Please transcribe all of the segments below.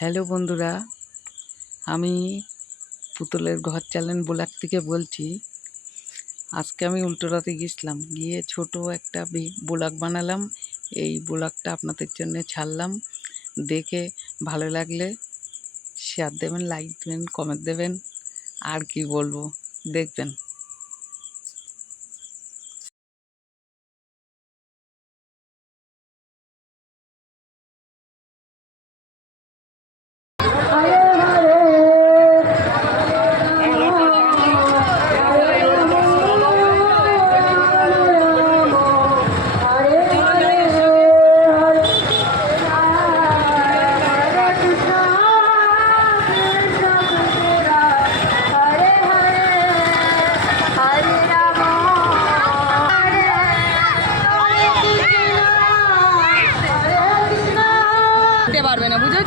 হ্যালো বন্ধুরা আমি পুতুলের ঘর চ্যালেন বোলাক থেকে বলছি আজকে আমি উল্টোরাতে গিয়েছিলাম গিয়ে ছোট একটা বোলাক বানালাম এই বোলাকটা আপনাদের জন্য ছাড়লাম দেখে ভালো লাগলে শেয়ার দেবেন লাইক দেবেন কমেন্ট দেবেন আর কি বলবো দেখবেন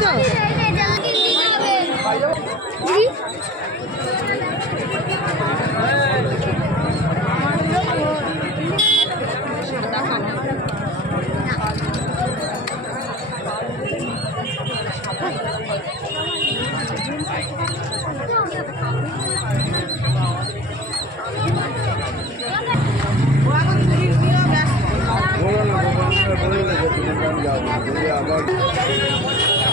तो Jangan lupa like, share, dan subscribe ya!